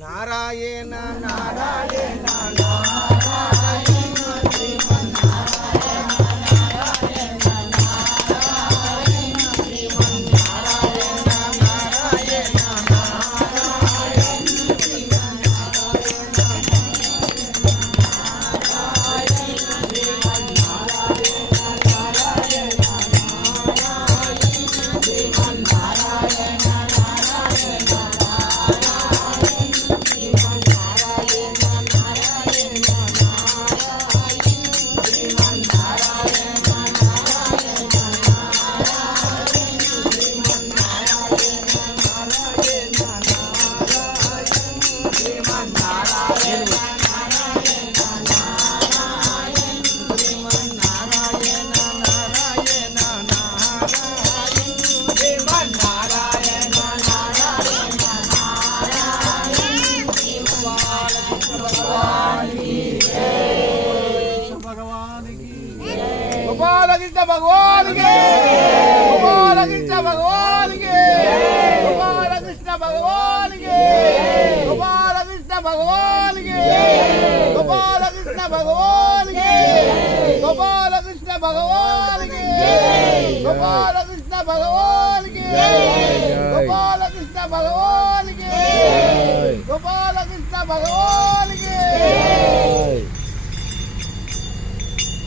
నారాయణ నారాయణ నారాయణ कृष्ण भगवान के गोपाल कृष्ण भगवान के गोपाल कृष्ण भगवान के गोपाल कृष्ण भगवान के गोपाल कृष्ण भगवान के गोपाल कृष्ण भगवान के गोपाल कृष्ण भगवान के गोपाल कृष्ण भगवान के गोपाल कृष्ण भगवान के